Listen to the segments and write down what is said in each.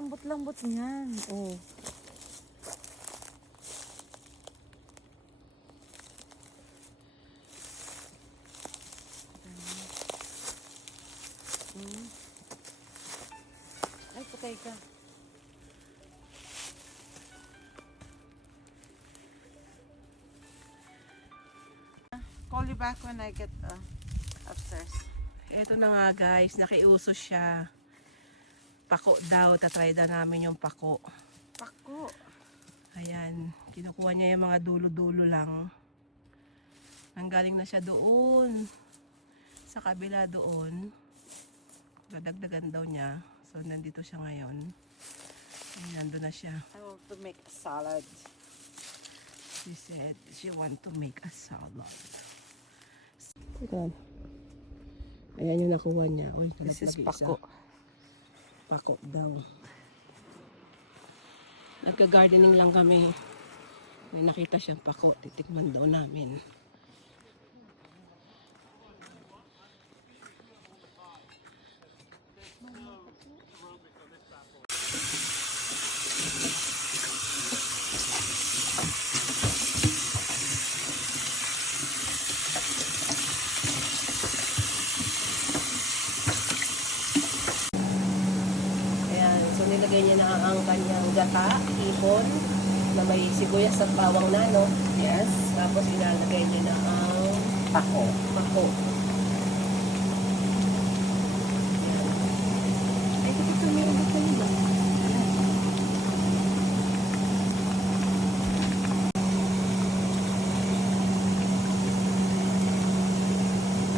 lambot-lambot niyan. Oh. Ay, patay ka. Call you back when I get upstairs. Ito na nga guys, nakiuso siya. Pako daw, tatry daw namin yung pako. Pako. Ayan, kinukuha niya yung mga dulo-dulo lang. Nanggaling na siya doon. Sa kabila doon. Dadagdagan daw niya. So, nandito siya ngayon. Ayan, nandun na siya. I want to make a salad. She said she want to make a salad. Ayan. Ayan yung nakuha niya. Uy, This is isa. pako. Pako daw. Nagka-gardening lang kami. May nakita siyang pako. Titikman daw namin. Nilagay niya na ang kanyang gata, hipon, na may sibuyas at bawang na, no? Yes. Tapos ilalagay niya na ang Pako. pako. Ay, ito pa may ulit kayo ba?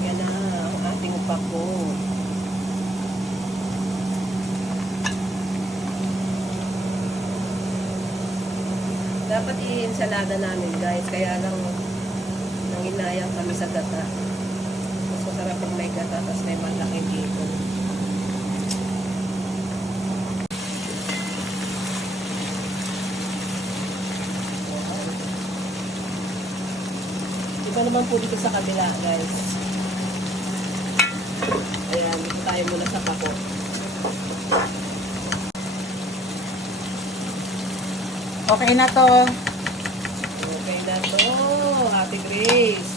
Yan na ang ating pako. Dapat i-ensalada namin guys, kaya lang nanginayang kami sa gata. Mas masarap pag may gata, tapos may malaking hipon. Iba naman po dito sa kabila guys. Ayan, dito tayo muna sa pako. Okay na to. Okay na to, Ate Grace.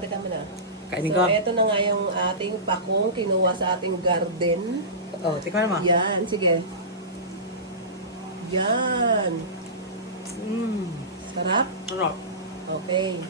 Teka muna. Kainin So, ko. eto na nga yung ating pakong kinuha sa ating garden. Oh, tikman mo. Yan, sige. Yan. Sarap? Sarap. Okay.